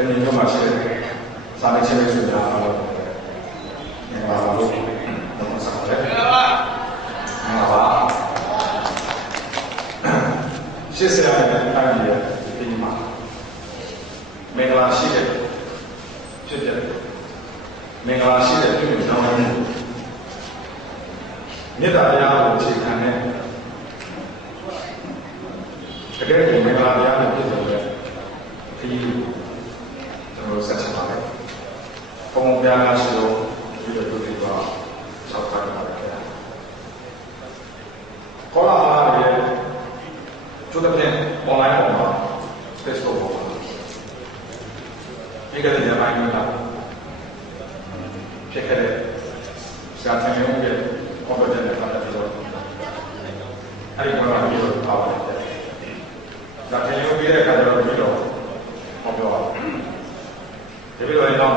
တနည်းမျိုးမှာရှိတဲ့စာပေချင်းတွေဆိုတာတော့ငါပါလို့တော့ဆက်တယ်ငါပါရှင်းစရာနဲ့တိုင်းပြည်ရဲ့ဒီမှာမင်္ဂလာရှိတဲ့ဖြစ်တဲ့မင်္ဂလာရှိတဲ့ပြည်သူတော်မှုမေတ္တာတရားကိုအခြေခံတဲ့တကယ်ကိုမင်္ဂလာတရားနဲ့ပြည့်စုံတဲ့ခရီးကျွန်တော်ဆက်ချင်ပါတယ်။ ဘုံဘုရားကရှိလို့ဒီလိုတို့ဒီပါဆောက်ထားကြပါတယ်ခင်ဗျာ။ခေါ်လာပါလေကျိုးတဲ့ online ပေါ်မှာ Facebook ပေါ်မှာဒီကနေ့ညပိုင်းမှာဖြစ်ခဲ့တဲ့ဆရာတင်ရုံးရဲ့ competence နဲ့ပတ်သက်ပြီးတော့အဲဒီမှာပြီးတော့ပါပါတယ်။ဒါတင်ရုံးပြီးတဲ့အခါကျတော့ပြီးတော့ဟောပြောပါဒီလိုလည်းတော့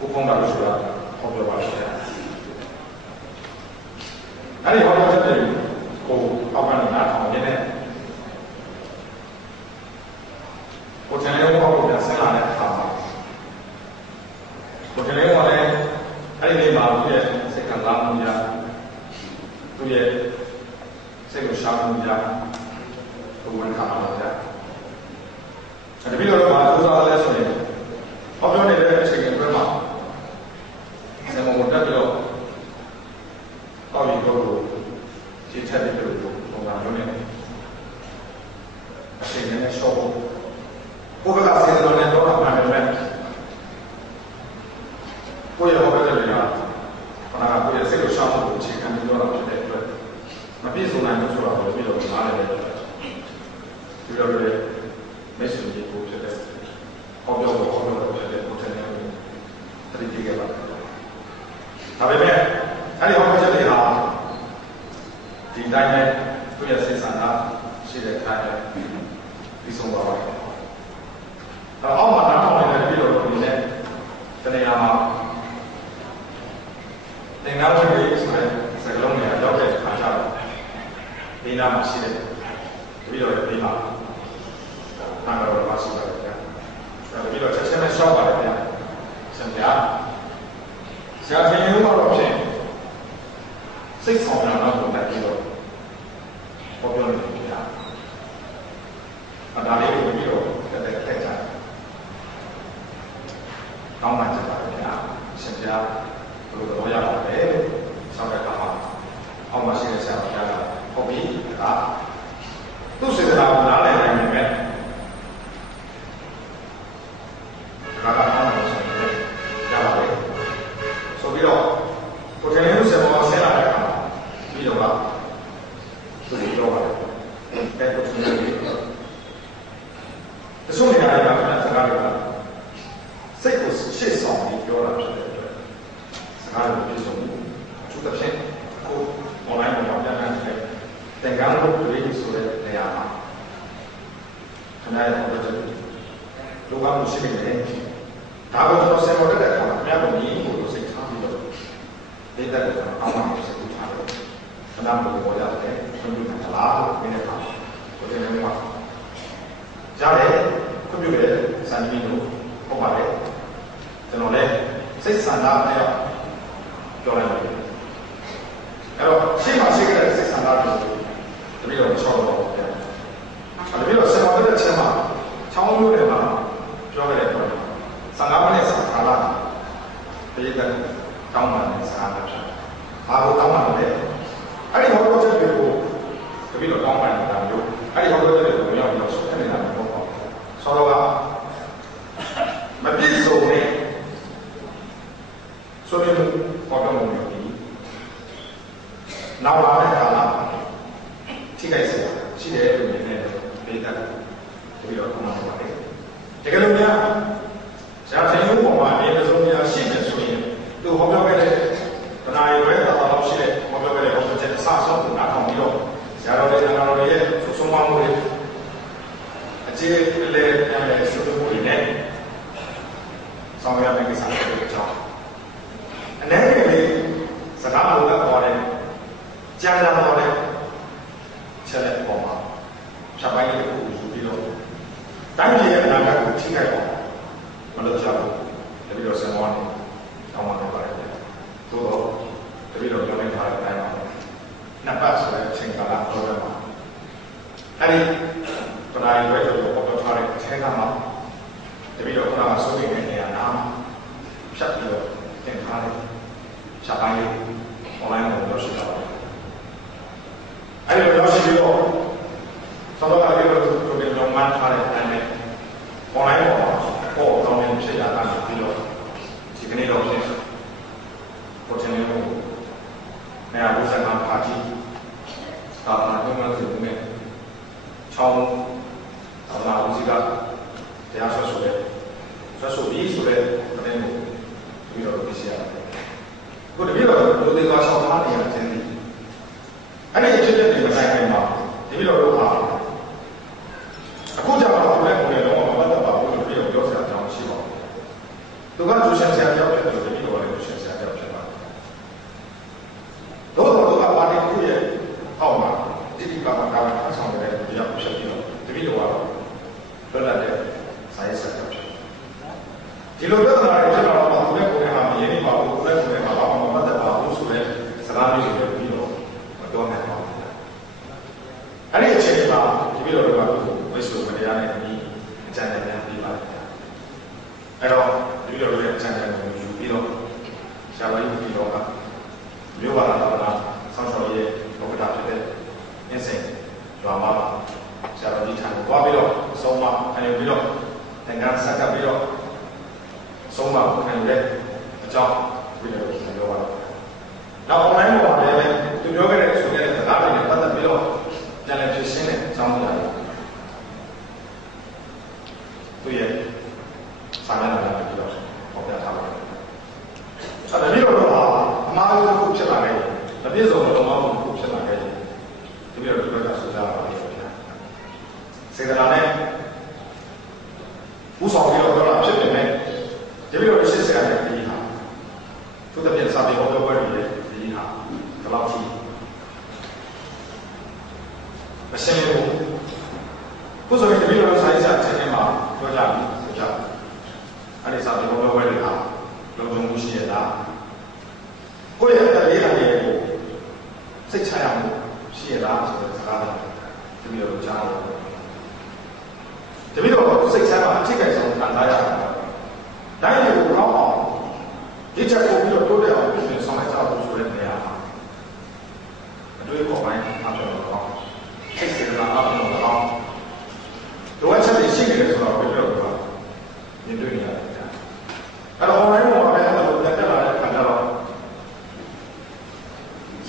မှာဘုဖုံးတာလို့ဆိုတာဟောပြောပါရှိတယ်။အဲဒီဟောပြောတဲ့ကိုအောက်ကနေနားထောင်နေတယ်ကိုယ်တည်းရောဟောပြောဆင်းလာတဲ့အခါမှာကိုယ်တည်းရောလည်းအဲ့ဒီမှာသူ့ရဲ့စိတ်ကလာမှုများသူ့ရဲ့စိတ်ကိုရှာမှုများဘုဝန်ခံပါတော့ဗျာအဲ့ဒီလိုတော့ဘာလို့သာလဲဆိုရင်ဟောပြောနေတဲ့အချိန်အတွင်းမှာဆံမုံတက်ပြီးတော့အောက်ရီကိုခြေချက်ပြီးတော့ပုံစံမျိုးနဲ့အချိန်နဲ့ရှော့ဖို့ဘုရားကစေတနာနဲ့တော့မှန်တယ်မဲ့ကိုယ့်ရဲ့ဟောပြောတဲ့တွေကခန္ဓာကိုယ်ရဲ့စိတ်ကိုရှော့ဖို့အခြေခံပြီးတော့ဖြစ်တဲ့အတွက်မ ပြည့်စုံနိုင်ဘူးဆိုတော့ပြီးတော့နားလည်တဲ့အတွက်ဒီလိုလေမက်ဆေ့ချ်ကိုဖြစ်တဲ့ဟောပြောဖို့ဟောပြောဖို့ဖြစ်တဲ့ကိုယ်တည်းနဲ့တတိတိကပါဒါပေမဲ့အဲ့ဒီဟောပြောချက်တွေဟာဒီတိုင်းနဲ့သူ့ရဲ့စိတ်ဆန္ဒရှိတဲ့အခါကျပြီးဆုံးသွားပါတယ်။အောက်မှာနားထောင်နေတဲ့ပြီးတော့ဒီနဲ့တနေရာမှာသင်္ကန်းဝိရိယဆိုတဲ့စကားလုံးတွေရောက်တဲ့အခါကျတော့ ဒီနားမှာရှိတဲ့ပြီးတော့ဒီမှာနာမတော်မှာရှိပါတယ်ဗျာ။အဲပြီးတော့ချက်ချင်းနဲ့ရှောက်ပါတယ်ဗျာ။ဆင်ပြဆရာသင်ရုံးတော့ဖြင့်စိတ်ဆောင်ရအောင်လုပ်တဲ့ပြီးတော့ဟောပြောနေတယ်ဗျာ။အဒါလေးကိုပြီးတော့တက်တက်ထက်ကြတယ်။ကောင်းမှကြပါတယ်ဗျာ။ဆင်ပြဘယ်လိုတော့ရပါလဲ။ဆောက်တဲ့အခါမှာအောက်မှာရှိတဲ့ဆရာကဟုတ်ပြီ။ဒါ သူ့စေတနာကိုနားလည်နိုင်မယ်။ဒါကအောက်မှာဆိုရင်ရပါလေ။ဆိုပြီးတော့ကိုယ်တိုင်လို့ဆရာမဆဲလာတဲ့အခါပြီးတော့ကသူ့ကိုပြောပါတယ်။အဲကိုယ်တိုင်လို့တချို့နေရာတွေကစကားတွေကစိတ်ကိုရှေ့ဆောင်ပြီးပြောတာဖြစ်တဲ့အတွက်စကားတွေပြည့်စုံမှုသူတစ်ဖြင့်ကို online ပေါ်မှာပြန်ပြန်တဲ့သင်္ကန်းလို့တွေးဆိုတဲ့နေရာမှာခဏရအောင်လုပ်တယ် လောကမှုရှိနေတယ်ဒါကိုတော့ဆယ်မော်တက်တဲ့အခါမှာမြတ်ဘုရားကိုစိတ်ထားပြီးတော့ဒေသကိုအောင်းအောင်စိတ်ထားတယ်ခဏမှပေါ်ရတယ်ဆွေးနွေးတာလားလို့မြင်တဲ့အခါကိုယ်တိုင်မှာကြားတယ်ခွင့်ပြုတယ်စံမီတို့ဟုတ်ပါတယ်ကျွန်တော်လည်းစိတ်ဆန္ဒနဲ့ပြောလိုက်ပါတယ်အဲ့တော့ရှေ့မှာရှိခဲ့တဲ့စိတ်ဆန္ဒတွေတပည့်တော်ချောတော့ပြန်အဲ့တပည့်တော်ဆင်ပါတဲ့ချက်မှာချောင်းလို့တယ်မှာ ပြောခဲ့တဲ့ပုံဆန္ဒမနဲ့ဆန္ဒလာပြေးတဲ့တောင်းပန်တဲ့ဆန္ဒဖြစ်ဘာကိုတောင်းပန်လဲအဲ့ဒီဟောပြောချက်တွေကိုတပည့်တော်တောင်းပန်နေတာမျိုးအဲ့ဒီဟောပြောချက်တွေကိုရောက်ရောက်ဆွဲနေတာမျိုးပေါ့ဆောတော့ကမပြည့်စုံတဲ့ဆိုရင်ဟောပြောမှုမျိုးဒီနောက်လာတဲ့ကာလထိခိုက်စရာရှိတယ်လို့မြင်တဲ့ဒေတာပြီးတော့ခေါင်းမှာပါတယ်တကယ်လို့များဇာတင် ရုံးပေါ်မှာအရင်ဆုံးများရှိတယ်ဆိုရင်သူဟောပြောခဲ့တဲ့တနာရီပဲတော်တော်ရှိတဲ့ဟောပြောခဲ့တဲ့ဟောပြောချက်အစဆုံးကိုနားထောင်ပြီးတော့ဇာတော်လေးနာတော်လေးရဲ့ဆုဆုံးမမှုတွေအခြေလေပြန်လေဆုဆုံးမှုတွေနဲ့ဆောင်ရွက်မယ့်ကိစ္စတွေအကြောင်းအနေနဲ့လေစကားလို့တော့တယ်ကြံလာတော့တယ်ချက်လက်ပေါ်မှာဖြတ်ပိုင်းလေးကိုယူပြီးတော့တတိုင်းပြည်ရဲ့အနာဂတ်ကိုထိခိုက်အောင်မ လုပ်ကြဘူးတပည့်တော်ဆင်မောင်းတောင်းပန်နေပါတယ်သို့တော့တပည့်တော်ပြောနေထားတဲ့အတိုင်းပါနှစ်ပတ်ဆိုတဲ့အချိန်ကာလတော့ရမှာအဲ့ဒီပနာရီဝဲတော်ပေါ်တော့ထားတဲ့အထဲကမှတပည့်တော်ကဆိုနေတဲ့နေရာနာဖြတ်ပြီးတော့သင်ထားတယ်ရှားပိုင်းလေး online ကိုရောက်ရှိတာပါအဲ့ဒီရောက်ရှိပြီးတော့ဆောတော့အဲ့ဒီလိုတို့ပြန်တော့မှန်းထားတဲ့အတိုင်းနဲ့ online ပေါ်မှာပေါ်ကောင်းနေဖြစ်ရတာပြီးတော့ဒီကနေ့တော့ဖြစ်ပေါ်ချင်နေလို့နေရာဘုရားမှာပါတီသာမန်ဘုရားစုနဲ့ချောင်းသာမန်ဦးစီးကတရားဆွဆိုတဲ့ဆွဆိုပြီးဆိုတဲ့တဲ့ကိုပြီးတော့ပြစီရတယ်ကို တပည့်တော်လူတွေသွားဆောင်ထားနေရခြင်းဒီအဲ့ဒီအဖြစ်အပျက်တွေမတိုင်ခင်မှာတပည့်တော်တို့ဟာအခုကြောင့်တော့ဘယ်ပုံနဲ့တော့မပတ်သက်ပါဘူးလို့ပြောပြောစရာအကြောင်းရှိပါဘူးသူကကျူရှင်ဆရာပြောတယ်လို့တပည့်တော်လည်းကျူရှင်ဆရာပြောဖြစ်ပါတယ်တော့တော့သူကပါတီခုရဲ့အောက်မှာတိတိပါပါကာမအဆောင်တဲ့တရားဖြစ်ပြီးတော့တပည့်တော်ကတော့လွတ်လပ်တဲ့စာရေးဆက်ပြောဖြစ်ဒီလိုပြဿနာတွေဖြစ်တော့မှသူလည်းကိုယ်ကမရင်းနေပါဘူးကိုယ်လည်းကိုယ်ကဘာမှမပတ်သက်ပါဘူးဆိုတဲ့စ ကားမျိုးတွေပြီးတော့မတော်နိုင်ပါဘူး။အဲ့ဒီအချိန်မှာဒီပြီးတော့တော့ဝိသုမတရားနဲ့ဒီအကြံဉာဏ်များပြီးပါတယ်။အဲ့တော့ဒီပြီးတော့လည်းအကြံဉာဏ်ကိုယူပြီးတော့ရှားဝိပြီးတော့ကမြို့ပါလာတာဆောင်းဆောင်းရဲ့ဘုရားဖြစ်တဲ့အင်းစိန်ရွာမှာဆရာတော်ကြီးထံကိုသွားပြီးတော့အဆုံးမခံယူပြီးတော့သင်္ကန်းဆက်ကပ်ပြီးတော့ဆုံးမခံယူတဲ့အကြောင်းပြီးတော့ပြောပါတော့။ နောက် online ပေါ်မှာလည်းသူပြောခဲ့တဲ့ဆိုခဲ့တဲ့စကားတွေနဲ့ပတ်သက်ပြီးတော့ပြန်လည်ဖြစ်ရှင်းတဲ့အကြောင်းတွေသူရဲ့စာမျက်နှာမှာပြီးတော့ပေါ်ပြထားပါတယ်။အဲ့ဒါပြီးတော့အမှားတစ်ခုဖြစ်လာခဲ့တယ်။မပြည့်စုံတဲ့မောင်းတစ်ခုဖြစ်လာခဲ့တယ်။ဒီပြီးတော့ဒီဘက်ကဆိုကြပါလိမ့်မယ်။စေတနာနဲ့ဥဆောင်ပြီးတော့ပြောတာဖြစ်ပေမဲ့ဒီလိုရှင်းစရာတဲ့ဒီဟာသူတပြည့်စာပေဟောပြောပွဲတွေဒီဟာဒီ လောက်ကြီးမရှင်းဘူးခုဆိုရင်ဒီလိုစာရေးစာချက်ချင်းမှာပြောကြပြီဆိုကြအဲ့ဒီစာပေဟောပြောပွဲတွေဟာလုံခြုံမှုရှိရလားကိုယ့်ရဲ့အတ္တလေးအရေးကိုစိတ်ချရမှုရှိရလားဆိုတဲ့စကားတွေဒီလိုကြားလို့တပည့်တော်စိတ်ချမ်းသာအထိတ်ကိုက်ဆုံးခံစားရတာတိုင်းပြည်ကိုကောင်းအောင်ဒီချက်ကိုပြီးတော့တိုးတက်အောင်ပြင်ဆောင်လိုက်ကြဖို့ဆိုတဲ့နေရာမှာအတွေ့အပေါ်ပိုင်းအပြောတော့ကောင်းစိတ်စေတနာအပြောတော့ကောင်းလိုအပ်ချက်တွေရှိနေတယ်ဆိုတော့ပြောပြောတော့မြင်တွေ့နေရတယ်အဲ့တော့ online ပေါ်မှာလည်းအဲ့လိုတက်တက်လာတဲ့ခါကျတော့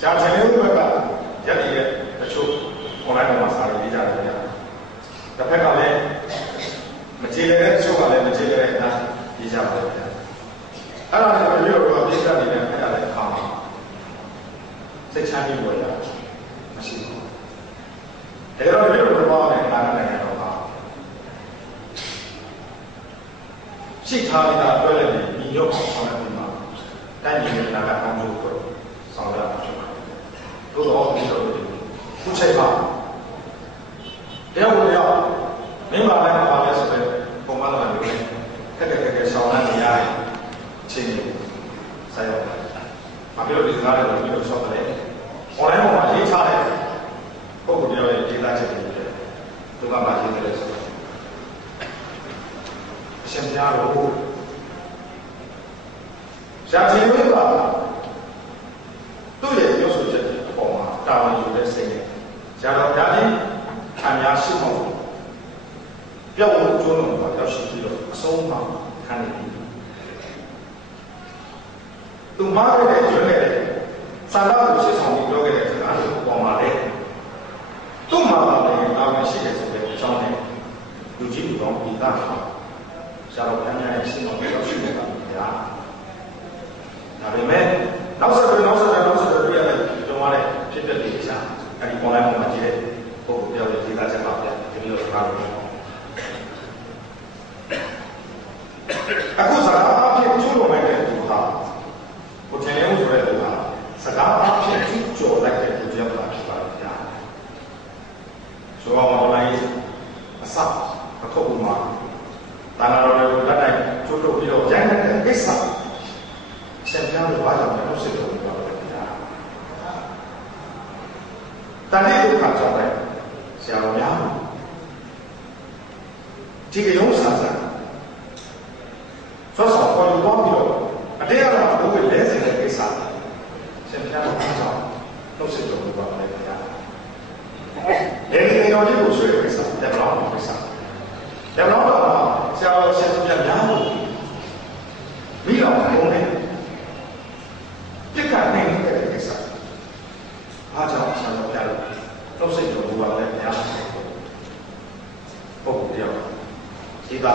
ရှားချင်လေးဘက်ကရက်ရည်တချို့ online ပေါ်မှာစာရေးကြတယ်ဗျာတစ်ဖက်ကလည်းမကြည်လည်းတဲ့တချို့ကလည်းမကြည်လည်းတဲ့အတိုင်းရေးကြပါတယ်ဗျာအဲ့ဒါလည်းပြီးတော့ပြည့်စုံနေတဲ့အဲ့ဒါလည်းအခါမှာစိတ်ချမ်းမြေ့ပေါ်ရမရှိဘူးဒါကြောင့်ဒီလိုတော့လည်းနားနိုင်ငံတော်ပါ ရှိထားတဲ့အတွဲလည်းဒီရုပ်ဆောင်တဲ့ဒီမှာတိုင်းပြည်ရဲ့နာဂတ်ကောင်းကျိုးကိုဆောင်ရမှာဖြစ်ပါတယ်သို့တော်ဒီလိုခုချိန်မှာတရားဝင်ရောက်မိမလည်းပါလဲဆိုတဲ့ပုံမှန်လာတယ်ခက်ခက်ခက်ခက်ဆောင်ရနေရတယ်အချိန်ကြီးဆိုင်ရောက်တယ်။ဘာဖြစ်လို့ဒီစကားတွေပြောလို့ဆောက်တယ်။ online ပေါ်မှာရေးချတယ်ပုံကိုပြောရဲ့ဒေတာချက်တွေတယ်။သူကမှရေးတယ်ဆိုတော့အ ရှင်ပြားလို့ရှားချင်းလို့ပါသူ့ရဲ့ပြောဆိုချက်တွေအပေါ်မှာတာဝန်ယူတဲ့စိတ်နဲ့ရှားတော်ပြားချင်းအများရှိဖို့ပြောင်းလို့ကျိုးလို့ပါရောက်ရှိပြီးတော့အဆုံးမှာခံနေပြီသူမားခဲ့တဲ့ကျွန်းခဲ့တဲ့စာသားကိုရှင်းဆောင်ပြီးပြောခဲ့တဲ့စကားကိုပေါ်မှာလေသူ့မှာပါလည်းအာမရှိတဲ့ဆိုတဲ့အကြောင်းနဲ့လူကြီးလူကောင်းပြည်သား ဟာရှားတော်ဘုရားရဲ့ရှင်းတော်ရောက်ရှိနေတာဗျာဒါပေမဲ့နောက်ဆက်တွဲနောက်ဆက်တွဲနောက်ဆက်တွဲပြရတဲ့ကျွန်တော်လည်းဖြစ်တဲ့ဒီအစားအဲဒီပေါ်လိုက်မှာကြည့်တဲ့ပုဂ္ဂိုလ်ပြောတဲ့ဒီသားချက်ပါဗျာဒီလိုစကားလို့အခုစကားအဖြစ်ကျူးလွန်လိုက်တဲ့သူဟာကိုထင်ရုံဆိုတဲ့သူဟာစကားအဖြစ်ကျူးကျော်လိုက်တဲ့သူတစ်ယောက်သာဖြစ်ပါလိမ့်ဗျာဆိုတော့မလိုက်အစ မထုတ်ဘူးမှာတာနာတော်တွေကိုလက်တိုင်းချိုးထုတ်ပြီးတော့ရိုက်တဲ့ကိစ္စရှင်ပြားလို့ဘာကြောင့်လဲလို့စိတ်တော်ပြောတယ်ဗျာတန်တဲ့ဒုက္ခကြောင့်လဲဆရာတော်များဒီကရုံးဆာဆာ ဆောဆောပေါ်လို့ပြီးတော့အတေးကတော့ဘုရားလဲစင်တဲ့ကိစ္စရှင်ပြားလို့ဘာကြောင့်လို့စိတ်တော်ပြောတယ်ဗျာလေဒီတော်ကြီးကိုဆွေးကိစ္စတက်တော့ကိစ္စတက်တော့ဆရာတော်ရှင်ပြများလို့ပြီးတော့ဘုံနဲ့ပြစ်ကနိုင်တဲ့ကိစ္စအားကြောင့်ဆရာတော်ပြလို့တော့စိတ်တော်ဘာလဲများပုဂ္ဂိုလ်တယောက်ဒီပါ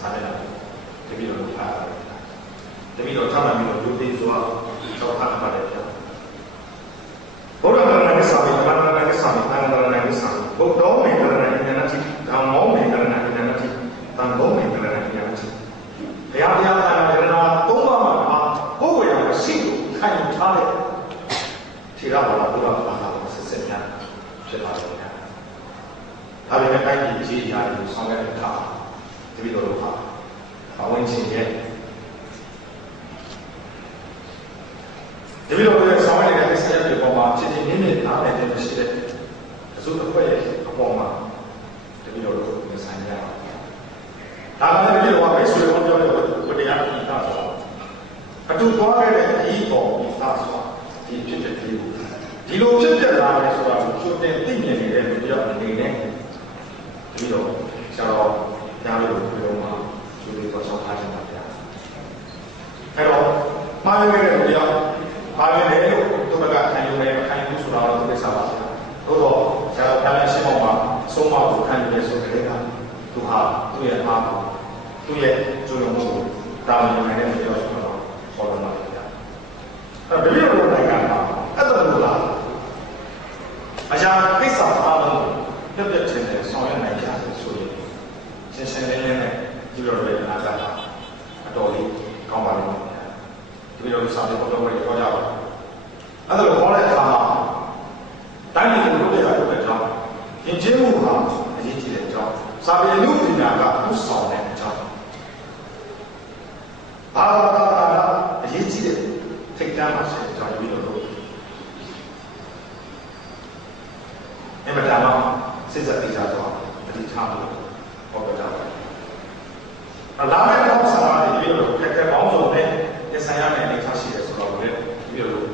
ဆာနေလာတပည့်တော်ထား တပည့်တော်ထားမှပြီးတော့လူသေးစွာတော့ဖတ်ပါတယ်ဗျာဘုရားကလည်းစာပေဘာသာကစာပေဘာသာကစာပေဘုဒ္ဓောမေကလည်းဉာဏတိဓမ္မောမေကလည်းဉာဏတိတန်ဘောမေကလည်းဉာဏတိဘုရားဘုရားကလည်းရနာသုံးပါးမှာကိုယ်ကိုယ်ရရှိကိုခံယူထားတဲ့ခြေရပါလားဘုရားဘာသာကိုဆက်ဆက်များဖြစ်ပါလိမ့်မယ်ဒါပေမဲ့တိုင်းပြည်ကြီးရာကိုဆောင်ရွက်ထားတပည့်တော်တို့ဟာဘဝဝင်ခြင်းရဲ့ တပည့်တော်ရဲ့ဆောင်ရွက်နေတဲ့ဆက်ရတဲ့ပုံမှာဖြစ်ဖြစ်နည်းနည်းနားလည်တဲ့ရှိတဲ့အစိုးရအဖွဲ့ရဲ့အပေါ်မှာတပည့်တော်တို့ဝင်ဆိုင်ရအောင်ဒါမှလည်းတပည့်တော်ကမိတ်ဆွေတော်ပြောတဲ့ဝတရားဤသားဆိုအတူသွားခဲ့တဲ့အကြီးပေါ်ဤသားဆိုဒီဖြစ်တဲ့ဒီဒီလိုဖြစ်ပြလာတယ်ဆိုတာကိုချိုးတင်သိမြင်နေတဲ့လူတယောက်အနေနဲ့တပည့်တော်ဆရာတော်ကြားလို့ပြောမှာချိုးလေးတော့ဆောင်းထားခြင်းပါဗျာအဲ့တော့မှားရတဲ့လူတယောက် ပါဝင်တယ်လို့သူကခံယူတယ်ခံယူဆိုတာတော့သူကိစ္စပါဗျာသို့တော့ဆရာတော်ဘုရားရှင်ပေါ်မှာဆုံးမကိုခံယူရဆိုတဲ့ကသူဟာသူ့ရဲ့အားကိုသူ့ရဲ့ကျိုးရုံမှုကိုတာဝန်ယူနိုင်တဲ့ပြောဆိုတော့ပေါ်လာမှာဗျာအဲ့ဒီလိုနိုင်ငံမှာအဲ့ဒါလို့လားအရာကိစ္စအားလုံးပြပြချင်းနဲ့ဆောင်ရွက်နိုင်ကြတယ်ဆိုရင်ရှင်းရှင်းလင်းလင်းနဲ့ဒီလိုတွေနားတာအတော်လေးကောင်းပါလိမ့်မယ်ဒီလိုစာပေပေါ်တော့ပြောကြပါအဲ့ဒါလိုခေါ်တဲ့အခါမှာတိုင်းပြည်ကိုလုပ်ရတဲ့အကြောင်းယဉ်ကျေးမှုဟာအရေးကြီးတဲ့အကြောင်း စာပေလူပညာကဥဆောင်တဲ့အကြောင်းဘာသာကအရေးကြီးတဲ့ထိတ်တန်းပါစေအကြောင်းပြီးတော့လို့အမှန်တမ်းစိတ်ဆက်တိကျတော့တတိထားလို့ဟောကြပါအလားမဲ့တော့ဆရာတွေပြီးတော့ခက်ခဲပေါင်းစုံနဲ့ရဆိုင်ရမယ့်အနေအထားရှိတယ်ဆိုတော့လေပြီးတော့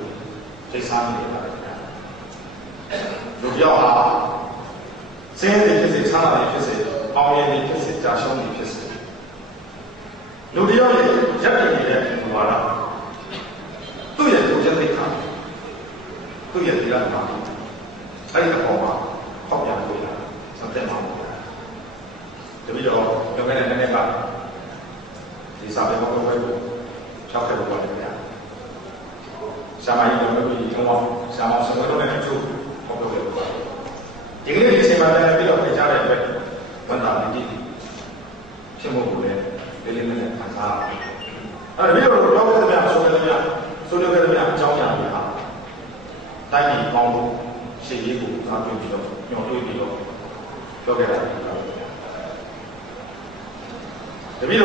စိတ်စားနေတယ်လူပြောက်ဟာစင်းနေဖြစ်စေချမ်းသာနေဖြစ်စေ အောင်ရည်နေဖြစ်စေကြာရှုံးနေဖြစ်စေလူတယောက်ရဲ့ရက်တည်နေတဲ့ဘဝလားသူ့ရဲ့ကိုယ်ချက်သိခါသူ့ရဲ့ဒီလမှာအဲ့ဒီအပေါ်မှာဟောက်ပြန်လို့ရစတဲ့မှာပေါ့တပည့်တော်ပြောခဲ့တဲ့နည်းနည်းပါဒီစာပေဘောကိုပဲဖြောက်ခဲ့လို့ပါတယ်ဗျာဆာမကြီးတို့လည်းဒီကောင်ဆာမဆောတော့လည်းသူ့ဟောပြောခဲ့လို့ပါတယ်ဒီကနေ့ဒီချိန်မှာလည်းပြီးတော့ပြကြတဲ့အတွက် ဝန်တာတိဖြစ်မှုကိုလည်းလေးလေးနက်နက်ခံစားရတယ်အဲ့ဒီလိုတော့ပြောခဲ့တဲ့ဆိုခဲ့တဲ့ဆိုခဲ့တဲ့အကြောင်းအရာတွေဟာတိုင်းပြည်ကောင်းဖို့ရှေ့ရေးကိုအားပြုပြီးတော့ညှော်တွေးပြီးတော့ပြောခဲ့တာဖြစ်ပါတယ်တပည့်တော်